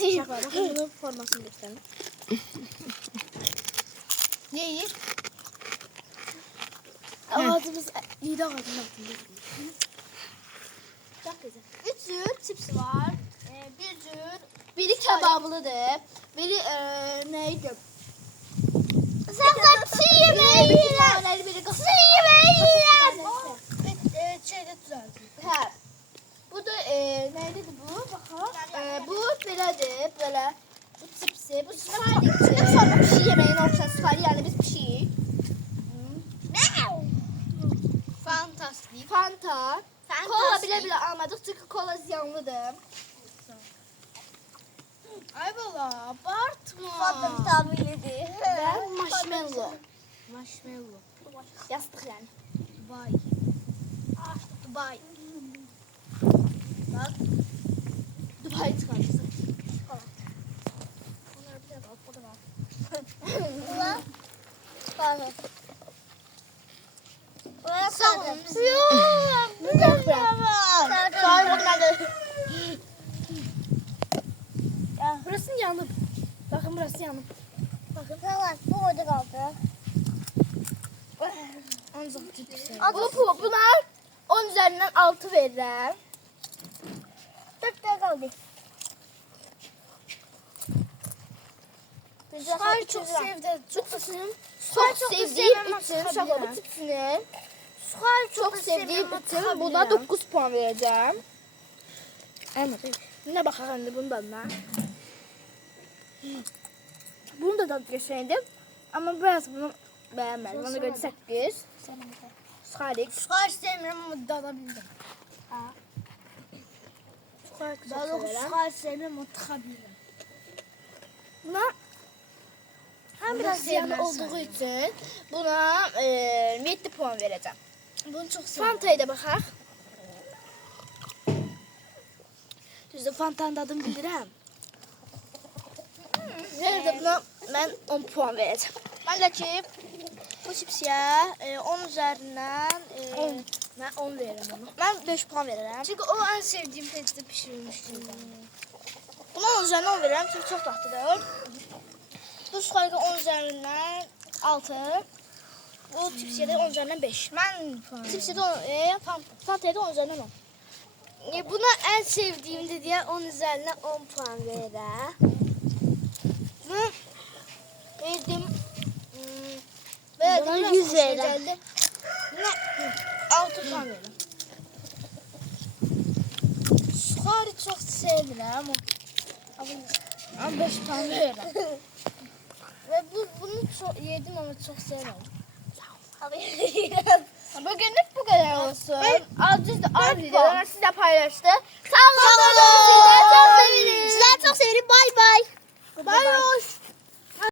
yiyeyim. Bunun formasını gösterelim. Ne yiyeyim? Ağzımız iyi ağzının altında. Çok güzel. 3 cür cips var. Bir cür. Biri kebablıdır. Biri neydi? Sen çiğ yemeği yiyin. Çiğ yemeği yiyin. Şeyde düzeldim. Hə. Bu da neydi bu? Bakalım. Bu belədir. Böyle. Bu cipsi. Bu sadece. Sonra bir şey yemeğin ortası var. Yani biz bir şey. Fantastik. Fanta. Kola bile almadık çünkü kola ziyanlıdır. Ay valla abartma. Fanta vitaminidir. Ben marshmallow. Marshmallow. Yastık yani. Dubai. Dubai. Bak. Dubai çıkartırsın. Onları bir de bak. O da bak. Ulan. Pardon. Sağ olun. Yok. Bu da bırak. Sağ olun. Burası yanıp. Bakın burası yanıp. Bakın. Tamam. Bu orada kaldı. Bunlar 10 üzerinden 6 verirəm. 4 tane kaldı. Suhar çok sevdim. Çok sevdiğim için şokolat cipsini çok sevdiğim için buna 9 puan vereceğim. Evet. Ne bakalım bunun tadına. Bunun da tadı geçeydi. Ama biraz bunu beğenmedim. Ona göre 8. Suharik. Suhar sevmiyorum ama dalabildim. Suharik çok Daha doğrusu severim. suhar sevmiyorum ama tıkabilirim. Buna hem Bunu biraz ziyanı sevmezsen. olduğu için buna 7 puan vereceğim. Bunu çok seviyorum. Fanta'ya da baxaq. Düzdür, Fanta'nın dadını bilirəm. Nerede buna ben 10 puan vereceğim. Ben de ki bu cipsiye 10 üzerinden ben 10 veririm ona. Ben 5 puan veririm. Çünkü o en sevdiğim testi pişirilmişti. Buna 10 üzerinden 10 veririm çünkü çok tatlıdır. Bu sukarga 10 üzerinden 6. Bu cipsiye de 10 üzerinden 5. Ben Cipsiye de Fanta'ya da 10 üzerinden 10. buna en sevdiğimdi diye 10 üzerine 10 puan veririm. Verdim. Buna 100 veririm. 6 puan veririm. Sukarı çok sevmiyorum Ama 5 puan veririm. ve bunu çok yedim ama çok sevmedim. Bugünlük bu kadar olsun. Aziz de az puan. videolar size paylaştı. Sağ olun. Sağ olun. Sizleri çok seviyorum. Sizler çok severim. Bay bay. Bay bay.